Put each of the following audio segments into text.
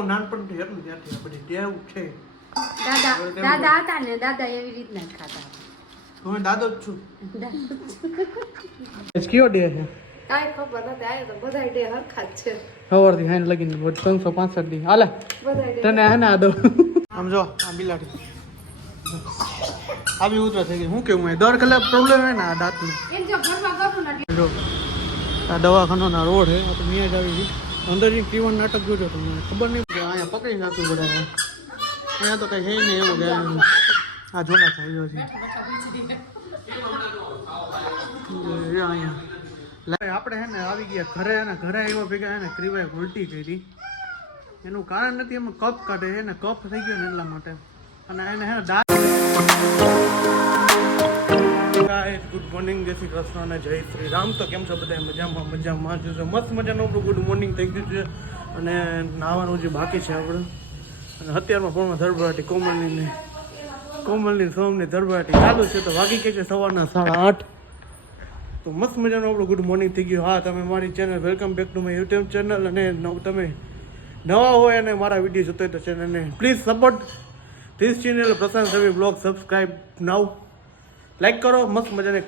હું નાનપણથી એટલું ત્યાંથી આ બધી ટેવ છે. દાદા હતા ને દાદા એવી રીતના જ ખાતા. હું દાદો જ છું. કયો ડે છે? કાંઈ ખબર નથી. આ તો બધા ડે હરખા જ છે. સવારથી હાઈ લગીને 365 દી હાલે તને હે ને આદો આમ જો આ બિલાડી આવી ઉતરા થઈ ગઈ. હું કેવું દર કલાક પ્રોબ્લેમ હે ને આ દાંતનો. જો આ દવાખાનાના રોડ હે તો ત્યાં જ આવી ગઈ. અંદર જીવન નાટક જોજો તો મને ખબર નહીં કે અહીંયા પકડી નાખવું પડે. અહીંયા તો કઈ હે નહીં એવું કે આ જોના થઈ ગયો છે અહીંયા. આપણે હે ને આવી ગયા ઘરે અને ઘરે આવ્યા ભેગા હે ને ક્રીવાય ઉલટી કરી. એનું કારણ નથી એમાં કપ કાઢે છે ને કપ થઈ ગયો ને એટલા માટે. અને એને હે ને ગુડ મોર્નિંગ, જય શ્રી કૃષ્ણ અને જય શ્રી રામ. તો કેમ છો બધા? મજામાં જોજો. મસ્ત મજાનું આપણું ગુડ મોર્નિંગ થઈ ગયું છે અને નાવાનું જે બાકી છે આપણે. અને અત્યારમાં પણ ધરબરાટી કોમલની સોમની ધરબરાટી ચાલુ છે. તો વાગી કે છે સવારના 8:30. તો મસ્ત મજાનું આપણું ગુડ મોર્નિંગ થઈ ગયું. હા, તમે મારી channel welcome back to my YouTube channel. અને તમે નવા હોય અને મારા વિડીયો જોતા હોય તો ચેનલને please support this channel Prashant Ravi blog. Subscribe now, like કરો, મસ્ત મજાને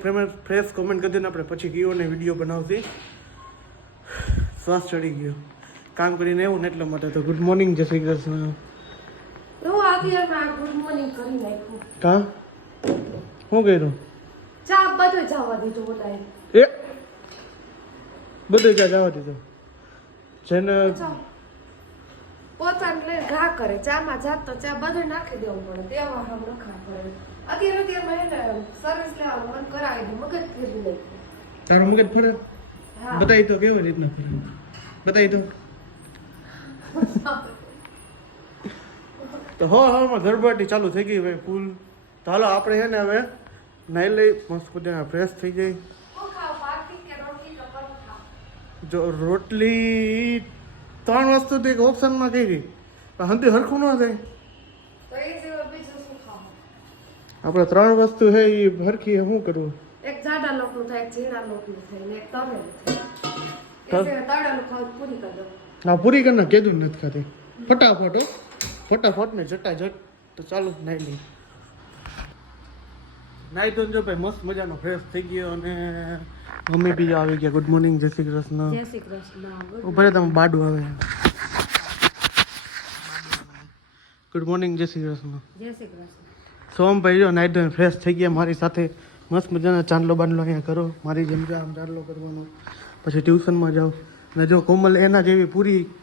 ફ્રેશ કોમેન્ટ કરી દઈને આપણે પછી ગયો ને વિડીયો બનાવશે. શ્વાસ ચડી ગયો કામ કરીને એવું ને એટલા માટે. તો ગુડ મોર્નિંગ, જય શ્રી કૃષ્ણ. ગુડ મોર્નિંગ કરી નાખ્યું. કા શું કર્યું? ચા બધું જવા દીધું બોલાય. એ બધું ચા જવા દીધું. જેને પોતાને લઈને ઘા કરે ચામાં જાત તો ચા બધું નાખી દેવું પડે. તેવા હમ રખા પડે. અત્યારે એને સર્વિસ લેવાનું મન કરાવી દે. મગજ ફેરવી નાખ્યું. તારું મગજ ફરે? બતાવી તો કેવી રીતના ફરે બતાવી તો. તો હાલમાં ધરબાટી ચાલુ થઈ ગઈ ભાઈ ફૂલ. તો હાલો આપણે છે ને હવે નાઈ લઈ મસ્ત મજાના ફ્રેશ થઈ જાય. જો રોટલી 3 વસ્તુ તો એક ઓપ્શનમાં કઈ ગઈ હંધી હરખું ન થાય. આપણે 3 વસ્તુ છે એ હરખી શું કરવું? એક જાડા લોટનું થાય, એક ઝીણા લોટનું થાય ને એક તળેલું થાય. તળેલું ખાવ પૂરી કરી દો. હા, પૂરી કરીને કીધું નથી ખાતી. ફટાફટ ને જટાજટ. તો ચાલો નાઈ લઈ. નાઈ તો જો ભાઈ મસ્ત મજાનો ફ્રેશ થઈ ગયો. અને મમ્મી બી આવી ગયા. ગુડ મોર્નિંગ, જય શ્રી કૃષ્ણ. જય શ્રી કૃષ્ણ. ઉભરે તમે બાડું આવે. ગુડ મોર્નિંગ, જય શ્રી કૃષ્ણ. જય શ્રી કૃષ્ણ. સોમભાઈ જો નાઈ ધોઈને ફ્રેશ થઈ ગયા મારી સાથે. મસ્ત મજાના ચાંદલો બાંદલો અહીંયા કરો મારી જેમ આમ ચાંદલો કરવાનો. પછી ટ્યુશનમાં જાઓ. અને જો કોમલ એના જેવી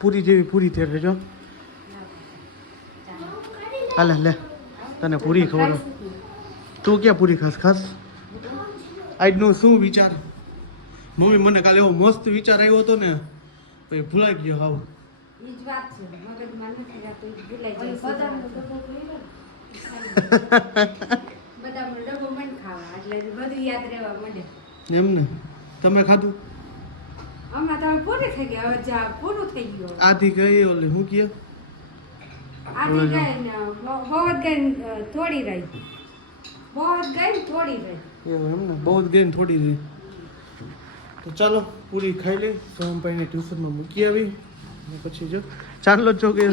પૂરી જેવી પૂરી થઈ રહેજો. હાલે લે તને પૂરી ખબર. તું ક્યાં પૂરી ખાસ આજનો શું વિચાર? મમ્મી મને કાલે એવો મસ્ત વિચાર આવ્યો હતો ને પછી ભૂલાઈ ગયો. હાવ ઈ જ વાત છે. મગજમાં નથી રહેતું, ભૂલાઈ જાય. બદામનો ડબ્બો મન ખાવા એટલે બધું યાદ રહેવા માંડે. એમ ને તમે ખાધું? હમણાં તમે પૂરી થઈ ગયા. હવે જા પૂરું થઈ ગયું. આથી ગઈ ઓલે હું કહે આથી ગઈ ને હોત ગઈ થોડી રહી. બહુ ગઈ થોડી રહી. એમ ને બહુ જ ગઈ ને થોડી રહી. તો ચાલો પૂરી ખાઈ લઈ. સોમભાઈને ટ્યુશનમાં મૂકી આવી અને પછી જો ચાંદલો જ ચોકે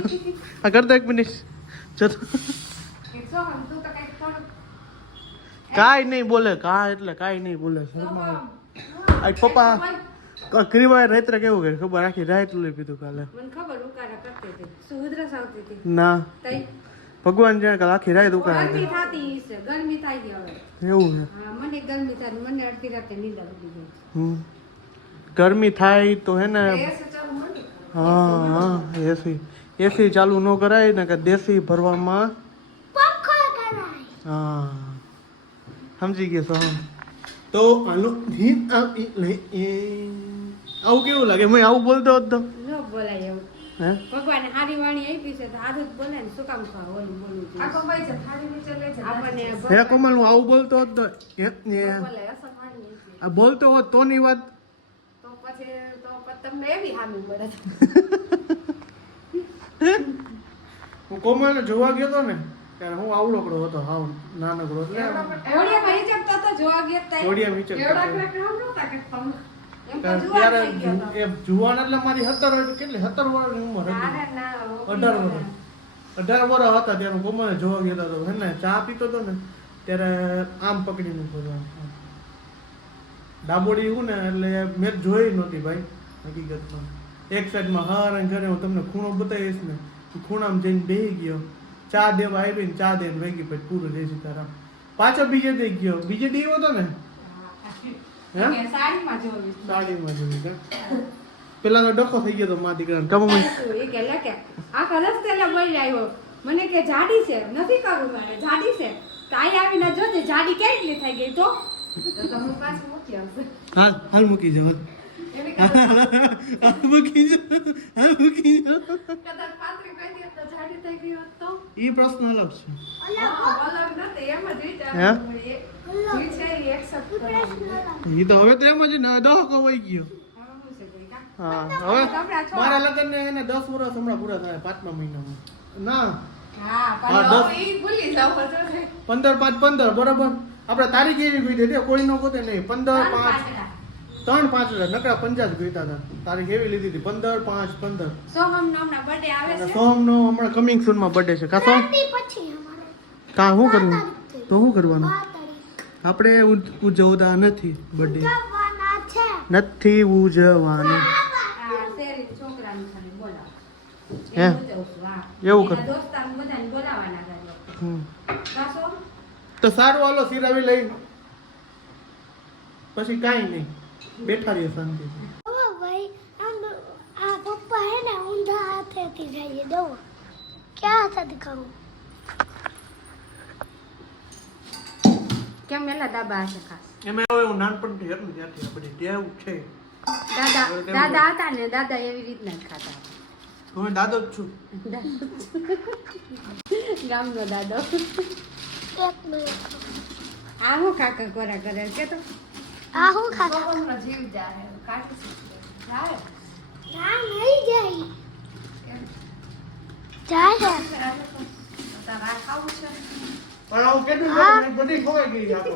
આ કરતા 1 મિનિટ જો કાંઈ નહીં બોલે. એટલે કાંઈ નહીં બોલે. આ પપ્પા ક્રીવાય રાત્રે કેવું કરે ખબર? આખી રાત લઈ પીધું કાલે. મને ખબર ઉકારા કરતી હતી. શું ઉધરસ આવતી હતી? ના તઈ ભગવાન જાણે કાલે આખી રાત ઉકાળા ગરમી થાતી છે. ગરમી થાય છે હવે. એવું છે? હા, મને ગરમી થાય. મને અડધી રાતે નીંદર ઉડી જાય. ગરમી થાય તો હે ને એસી ચાલુ મને. હા એસી ચાલુ ન કરાય ને કે દેશી ભરવામાં પંખો કરાય. હા સમજી ગયા સોહમ. તો આલો આવું કેવું લાગે? મેં આવું બોલતો હતો ન બોલાય એવું. હે ભગવાને હારી વાણી આપી છે તો આદત બોલે ને શું કામ ખાવ ઓલું બોલું છે. આ કમાઈ છે થાળી નીચે લે છે. આપણને હે કોમલ હું આવું બોલતો હતો બોલે અસર પાણી છે. આ બોલતો હોત તોની વાત તો પછી તમને એવી હામી મળે. હું કોમલને જોવા ગયો હતો ને ત્યારે હું આવડોકડો હતો. હાવ નાનકડો એટલે એવડિયા ભાઈ જપતો તો જોવા ગયા તા. જોડિયા નીચે એવડા ક્રેક નહોતા કે તમે એમ તો જુવાન ત્યારે થઈ ગયો તો. એ જુવાન એટલે મારી 17 હોય કેટલી 17 વર્ષની ઉંમર હતી. ના, ના, 18 વર્ષ 18 વર્ષ હતા ત્યારે કોમલે જોવા ગયા હતા તો હે ને ચા પીતો હતો ને ત્યારે આમ પકડીને ઉભો હતો આમ. ડાબોડી હું ને એટલે મેં જોઈ નહોતી ભાઈ હકીકતમાં. એક સાઈડમાં હાર અને ઘરે હું તમને ખૂણો બતાવીશ ને એ ખૂણામાં જઈને બેસી ગયો. ચા દેવા આવી ને ચા દઈને વહી ગઈ પછી પૂરું જય સીતારામ. પાછો બીજે દી ગયો. બીજે દી હતો ને હે કે સાડીમાં જોવી. સાડીમાં જોઈ કે પેલા તો ડખો થઈ ગયો તો મા દીકરાને કમ એ કે લે કે આખા રસ્તે લે બોલી આવ્યો મને કે જાડી છે નથી કરવું મારે જાડી છે તો અહીં આવીને જોજે જાડી કેટલી થઈ ગઈ તો તમે પાછું મૂકી આવશે હાલ હાલ મૂકી જાવ એને હાલ મૂકી જાવ હાલ મૂકી જાવ કદાચ પાત્રી કહી દે તો જાડી થઈ ગઈ હોત તો ઈ પ્રશ્ન અલગ છે. અલગ નથી એમ જ વિચાર હે? જે છે એ એક્સેપ્ટ કરવાનું ઈ તો હવે તો એમ જ ને દહકો વહી ગયો. હા હવે મારા લગ્ન ને એને 10 વર્ષ હમણાં પૂરા થાય 5મા મહિનામાં. ના હા હા, પણ દસ. હવે ઈ ભૂલી જાવ તો 15/5 15 બરાબર. આપણે તારીખ એવી ગઈ હતી કોઈ નો ગોતે નહીં 15/5 3-5 નકરા 50 જ ગઈતા હતા. તારીખ એવી લીધી હતી 15/5 15 સોહમ નો હમણાં બર્થડે આવે અને છે સોમનો હમણાં કમિંગ સૂન માં બર્થડે છે. કા સોમ પછી અમારે કા શું કરવું તો શું કરવાનું 12 તારીખ આપણે ઉજવતા નથી બર્થડે જવાના છે. નથી ઉજવવાનું. આ શેરી છોકરાને ખાલી બોલાવો હે? એવું જવું છું, હા. એવું કર. એના દોસ્તારને બધાને બોલાવાના ઘરે. હમ. કાસો? તો સારું હાલો સિરાવી લઈ પછી કાંઈ નહીં બેઠા રહીએ શાંતિ. હવે ભાઈ આમ આ પપ્પા હે ને ઊંધા હાથેથી જઈએ દો ક્યાં હાથેથી ખાવું કેમ મેલા દાબા હશે ખાસ એમાં હવે હું નાનપણથી હતું ને ત્યાંથી આ બધી ટેવ છે. દાદા હતા ને દાદા એવી રીતના જ ખાતા હું દાદો જ છું. ગામનો દાદો એક મિનિટ આ હું કાકા કોરા કરે કે તો આ હું ખાતા કોકનો જીવ જાય કાઢી જાય ના નહીં જાય જાય તારા ખાવું છે પણ હું કેટલું બધું બધી ખવાઈ ગઈ આ તો.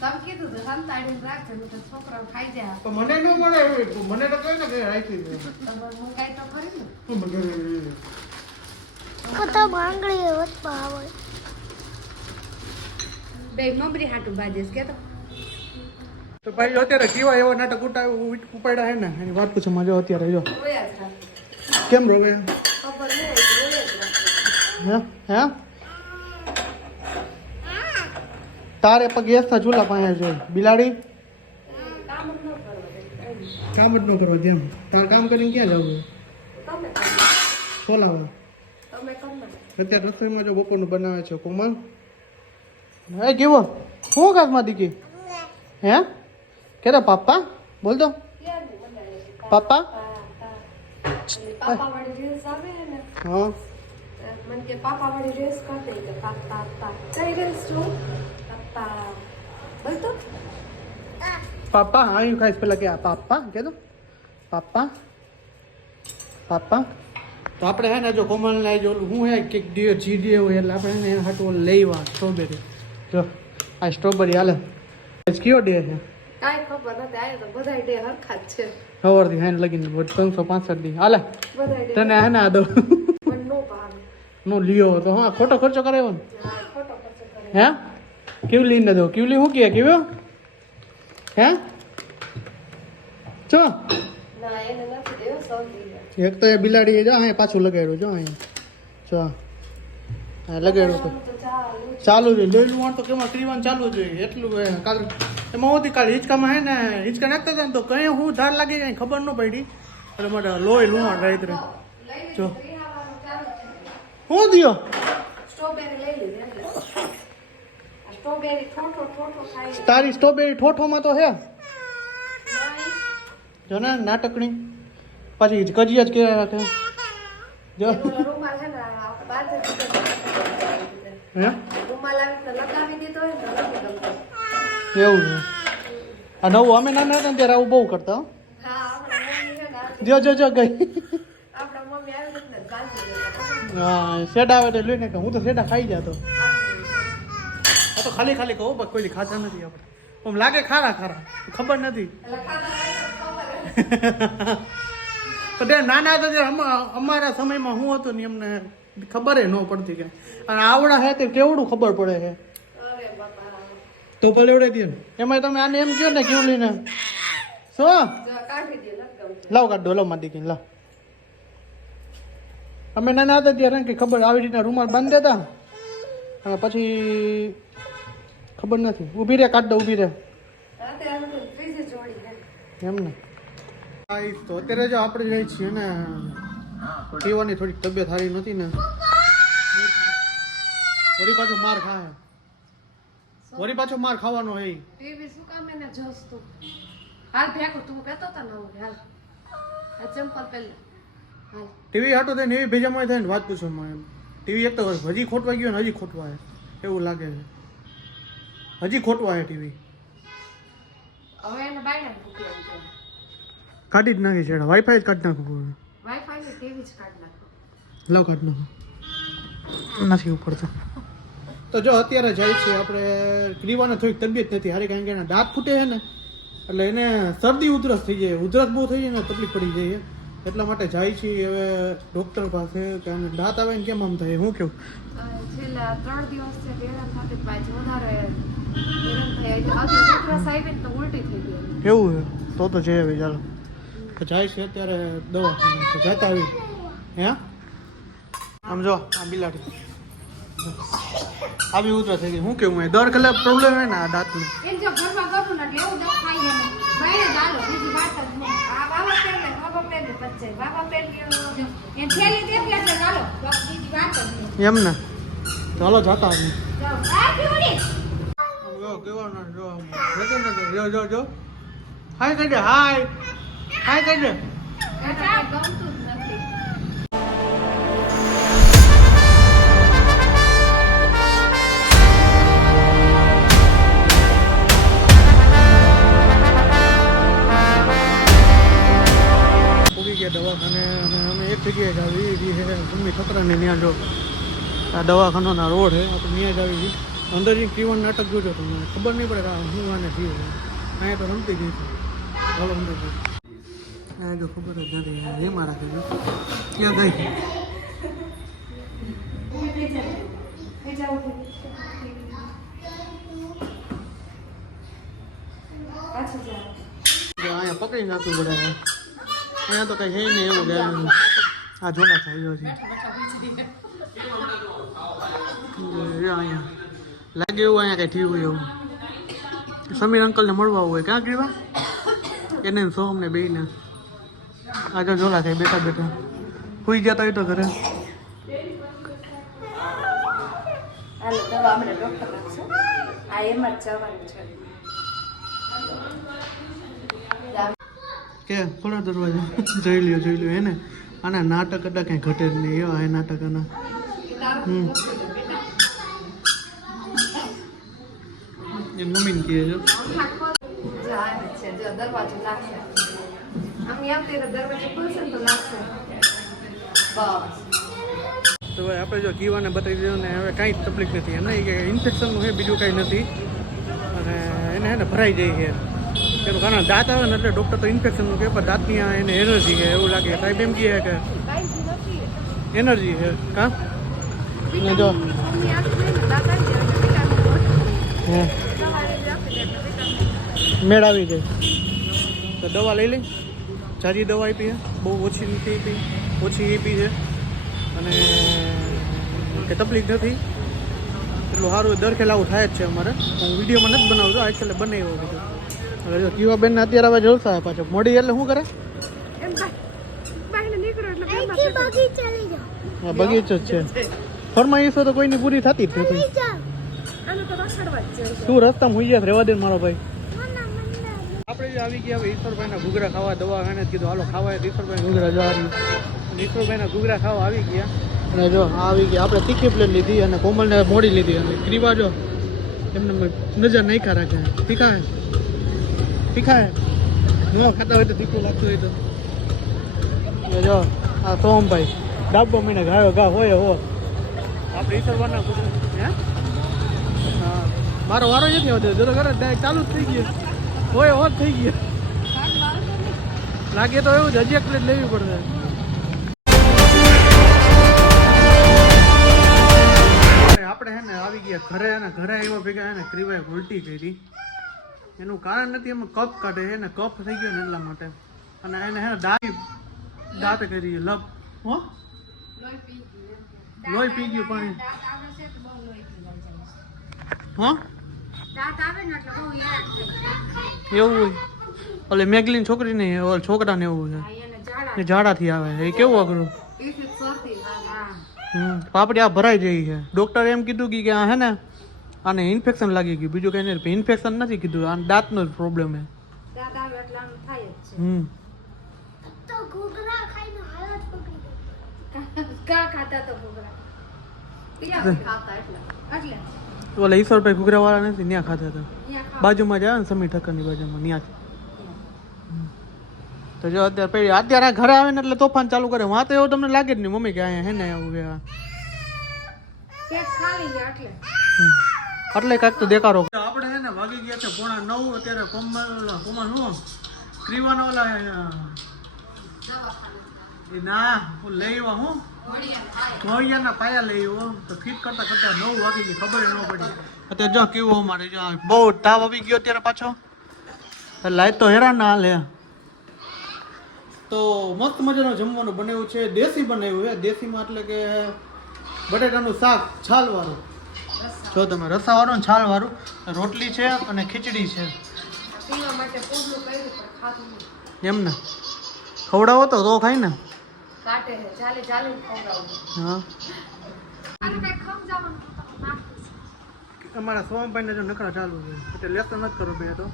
તમે કીધું તો સંતાડીને રાખજો નહીં તો છોકરાઓ ખાઈ જાય તો મને ન મળે એવું. મને તો કહે ને કે રાખી દે. તમે મુકાઈ તો ખરી ને હું બગડે. તો માંગણી વચમાં આવે બે મબરી હાટું ભાજેસ કે તો તો ભાઈ અત્યારે કેવા એવા નાટક ઉપાડ્યા હે ને એની વાત પૂછો જો અત્યારે જો રોયા જ રાખે કેમ રોવે ખબર નહીં હોય તો રોયા જ રાખે હે હે તારે પગ ગેસના ચૂલા પાસે છે બિલાડી કામ જ ન કરવા દે કામ જ ન કરવા જેમ તારે કામ કરીને ક્યાં જવું તમે કરો. છોલાવા તમે કરો ને. અત્યારે રસોઈમાં જો બપોરનું બનાવે છે કોમલ હે કેવો શું કાસમાં દીકી હે કે પાપા બોલ દો ક્યારની બનાવી છે? પાપા અને પાપા વાળી રીલ્સ આવે ને હા મને કે પાપા વાળી રીલ્સ કરતે કે પાપા પાપા કઈ રીલ્સ જોઉં પાપા બોલ તો પાપા હા એવું ખાઈશ પેલા કે આ પાપા કે દો પાપા પાપા તો આપણે હે ને જો કોમલ ને જો હું હે કે ડીએ જીડીએ હોય એટલે આપણે એને હાટો લેવા સ્ટ્રોબેરી જો આ સ્ટ્રોબેરી હાલે આજ કયો ડે છે કાંઈ ખબર નથી આયા તો બધાય ડે હરખા જ છે સવારથી હાઈને લગીને 365 દી હાલે બધાય ડે તને હે ને આ દો પણ નો ભાવે નો લ્યો તો હા ખોટો ખર્ચો કરાવ્યો ને હા ખોટો ખર્ચો કરે હે કેવલી ને દો કેવલી શું કહે કેવ્યો હે ચો ના એને નથી દેવો સૌથી એક તો એ બિલાડી જો અહીંયા પાછું લગાડ્યું જો અહીંયા જો હા લગાડ્યું તો તો ચાલુ ચાલુ છે લોહીનું વાણ તો કેમાં ત્રીવાન ચાલુ જોઈએ એટલું કાલ એમાં હોતી કાલે હિંચકામાં હે ને હિંચકા નાખતા હતા ને તો કઈ હું ધાર લાગી કઈ ખબર ન પડી એટલે માટે લોહી લુવાણ રાઈત રે જો હું દિયો સ્ટ્રોબેરી લઈ લીધી એટલે આ સ્ટ્રોબેરી ઠોઠો ઠોઠો ખાઈ તારી સ્ટ્રોબેરી ઠોઠોમાં તો હે નહીં. જો ને નાટકણી પછી કજિયા જ કર્યા રાખે જો એનો રૂમાલ છે ને આ બાજુ હે રૂમાલ આવી તો લગાવી દીધો હોય ને નથી ગમતો. એવું છે આ નવું અમે નાના હતા ને ત્યારે આવું બહુ કરતા હો. હા આપણા મમ્મી છે ને જો જો જો ગઈ આપણા મમ્મી આવી રીતના જ બાંધી દેતા. હા શેડા આવે એટલે લઈને હું તો શેડા ખાઈ જતો આ તો ખાલી ખાલી કહું પણ કોઈ ખાતા નથી આપણે આમ લાગે ખારા ખારા ખબર નથી એટલે ખાતા તો તે નાના હતા ત્યારે અમારા સમયમાં શું હતું ને એમને ખબર ન પડતી કે અને આવડા હે તે કેવડું ખબર પડે છે તો ભલે એવડે દે એમાં તમે આને એમ કહો ને કેવું લઈને શું લાવ કાઢ દો લાવ મારી દીકરી લાવ અમે નાના હતા ત્યારે કે ખબર આવી રીતના રૂમાલ બાંધી દેતા અને પછી ખબર નથી ઊભી રે કાઢ દો ઊભી રે એમ ને તો અત્યારે જો આપણે જઈએ છીએ ને પીવાની થોડીક તબિયત સારી નથી ને વળી પાછો માર ખાય વળી પાછો માર ખાવાનો હે ટીવી શું કામ એને જોસ તું હાલ ભેગો તું કહેતો તો ને હાલ આ ચંપલ પહેલે હાલ ટીવી હાટો થઈને એવી ભેજામાં થાય ને વાત પૂછો માં ટીવી એક તો હજી ખોટવા ગયો ને હજી ખોટવા હે એવું લાગે છે હજી ખોટવા હે ટીવી હવે એને બાયણે ભૂખ લાગી જાય કાઢી જ નાખી છે વાઈફાઈ જ કાઢી નાખવું વાઈફાઈ ને ટીવી જ કાઢ નાખો લાવ કાઢ નાખો નથી ઉપડતો તો જો અત્યારે જાય છે આપણે ક્રીવાને થોડીક તબિયત નથી હારી કારણ કે એના દાંત ફૂટે છે ને એટલે એને શરદી ઉધરસ થઈ જાય ઉધરસ બહુ થઈ જાય ને તકલીફ પડી જાય એટલા માટે જાય છે હવે ડૉક્ટર પાસે કે આને દાંત આવે ને કેમ આમ થાય હું કેવું છેલ્લા 3 દિવસથી હેરાન થતી પાછી વધારે હેરાન થઈ આજે ડોક્ટર સાહેબે તો ઉલટી થઈ ગઈ એવું છે તો છે હવે ચાલો તો જાય છે અત્યારે દવાખાને તો જતા આવી હે આમ જો આ બિલાડી આવી ઉતરા થઈ ગઈ હું કેવું દર કલાક પ્રોબ્લેમ હે ને આ દાંતનું એમ જો ઘરમાં કરું ને એટલે એવું દખ ખાઈ જાય બાયણે દાલો બીજી વાત જ નહીં આ બાબા પેલે પચ્ચે બાબા પેલે એ થેલી દેખલે છે ચાલો બીજી વાત જ નહીં એમ ને ચાલો જતા આવી જાઓ આ કેવડી જો કેવાનો જો જો જો જો હાય કડે હાય હાય કડે આ ગમતું જ નથી દવાખાને અને અમે એક જગ્યાએ જ આવી એ છે ગમે ખતરાને ત્યાં જો આ દવાખાનાના રોડ છે આપણે ત્યાં જ આવી છીએ અંદર જે ક્રીવન નાટક જોજો તમને ખબર નહીં પડે કે હું આને થયું અહીંયા તો રમતી ગઈ છે ચાલો અંદર આ જો ખબર જ નથી એ મારા કહેજો ક્યાં ગઈ અહીંયા પકડી નાખવું પડે અહીંયા તો કઈ હે નહીં એવું ગયા આ જોડા થઈ ગયો છે અહીંયા લાગે એવું અહીંયા કઈ થયું એવું સમીર અંકલને મળવા હોય ક્યાં કીધા એને સોમ ને બેને આગળ જોલા થાય બેઠા બેઠા સુઈ જતા હોય તો ઘરે હાલો દવા આપણે ડોક્ટર રાખશું આ એમ જ જવાનું છે કે ખોલો દરવાજો જોઈ લ્યો હે ને આના નાટક હતા કાંઈ ઘટે જ નહીં એવા એ નાટક આના એ મમ્મીને કહે છે દરવાજો લાગશે આમ આવતી દરવાજો ખુલશે ને તો લાગશે બસ તો ભાઈ આપણે જો કીવાને બતાવી દીધું ને હવે કાંઈ તકલીફ નથી એને કે ઇન્ફેક્શનનું છે બીજું કાંઈ નથી અને એને હે ને ભરાઈ જાય છે એનું કારણ દાંત આવે ને એટલે ડૉક્ટર તો ઇન્ફેક્શનનું કહે પણ દાંતની એને એનર્જી છે એવું લાગે સાહેબ એમ કહે કે એનર્જી છે કાં ને જો મેળ આવી ગઈ તો દવા લઈ લઈ જાજી દવા આપી છે બહુ ઓછી નથી આપી ઓછી આપી છે અને કે તકલીફ નથી એટલું સારું દર ખેલ આવું થાય જ છે અમારે હું વિડીયોમાં નથી બનાવતો આજકાલ બનાવ્યો બધું હવે જો કીવા બેન અત્યારે હવે જલસા પાછો મોડી એટલે શું કરે હા બગીચો જ છે ફરમાઈશો તો કોઈની પૂરી થતી જ નથી શું રસ્તામાં હોઈ જાય રેવા દે મારો ભાઈ આપણે જે આવી ગયા હવે ઈશ્વરભાઈના ઘૂઘરા ખાવા દવાખાને કીધું હાલો ખાવા ઈશ્વરભાઈ ઘૂઘરા જવાની ઈશ્વરભાઈના ઘૂઘરા ખાવા આવી ગયા અને જો આવી ગયા આપણે તીખી પ્લેટ લીધી અને કોમલને મોડી લીધી અને ક્રીવા જો એમને નજર નહીં ખા રાખ્યા તીખા ન ખાતા હોય તો તીખું લાગતું હોય તો જો આ સોમભાઈ ડાબો મહિને ગાયો ઘા હોય હો આપણે ઈશ્વરભાઈના ઘૂઘરા હે હા મારો વારો નથી આવતો જો ઘરે ચાલુ જ થઈ ગયો હોય હોત થઈ ગયો લાગે તો એવું જ હજી એક પ્લેટ લેવી પડશે. આપણે હે ને આવી ગયા ઘરે, અને ઘરે આવ્યા ભેગા હે ને ક્રીવાએ ઉલટી કરી. એનું કારણ નથી, એમાં કપ કાઢે છે ને, કપ થઈ ગયો ને એટલા માટે. અને એને હે ને દાંત કરી લપ. હો લોહી પી ગયું પાણી. હા એવું હોય. ઓલે મેગલીન છોકરી ને ઓલ છોકરાને એવું છે, એ ઝાડાથી આવે છે. એ કેવું અઘરું. પાપડી આ ભરાઈ જઈ છે. ડોક્ટરે એમ કીધું કે આ હે ને આને ઇન્ફેક્શન લાગી ગયું, બીજું કઈ નહીં. ઇન્ફેક્શન નથી કીધું, આ દાંતનો જ પ્રોબ્લેમ છે. તો ઘૂઘરા ખાઈને હાલત પકડી ગઈ. ઓલા ઈશ્વરભાઈ ઘૂઘરા વાળા નથી, ત્યાં ખાતા હતા. બાજુમાં જ આવે ને સમી ઠક્કરની બાજુમાં, ત્યાં. તો જો અત્યારે ઘરે આવે ને એટલે તોફાન ચાલુ કરે. વાં તો એવું તમને લાગે જ નહીં મમ્મી કે અહીંયા હે ને એવું કે એટલે કાંઈક તો દેખાડો. આપણે હે ને વાગી ગયા છે 8:45. અત્યારે કોમા નું ક્રીવાના ઓલા ના હું લઈ આવ્યા. હું મોડિયાના પાયા લઈ આવ્યો. તો ફિટ કરતા કરતા 9 વાગી ગઈ, ખબર ન પડી. અત્યારે જો કેવું અમારે જો બહુ તાવ આવી ગયો અત્યારે પાછો. લાઈટ તો હેરાન ના હાલે. તો મસ્ત મજાનું જમવાનું બનાવ્યું છે. દેશી બનાવ્યું છે. દેશીમાં એટલે કે બટેટાનું શાક છાલવાળું. જો તમે રસાવાળું ને છાલવાળું. રોટલી છે અને ખીચડી છે. એમ ને ખવડાવો તો ખાય ને. હા અમારા સોમભાઈ ને જો નખરા ચાલુ છે એટલે લેતો નથી કરો બે તો.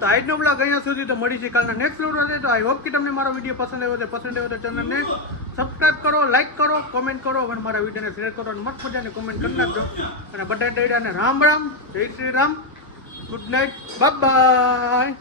તો આજનો બ્લોગ અહીંયા સુધી. તો મળી છે કાલના નેક્સ્ટ બ્લોગ સાથે. તો આઈ હોપ કે તમને મારો વિડીયો પસંદ આવ્યો તો ચેનલને સબસ્ક્રાઇબ કરો, લાઈક કરો, કોમેન્ટ કરો અને મારા વિડીયોને શેર કરો અને મસ્ત મજાની કોમેન્ટ કરી નાખજો. અને બધા ડેડાને રામ રામ, જય Shri Ram, good night, bye bye.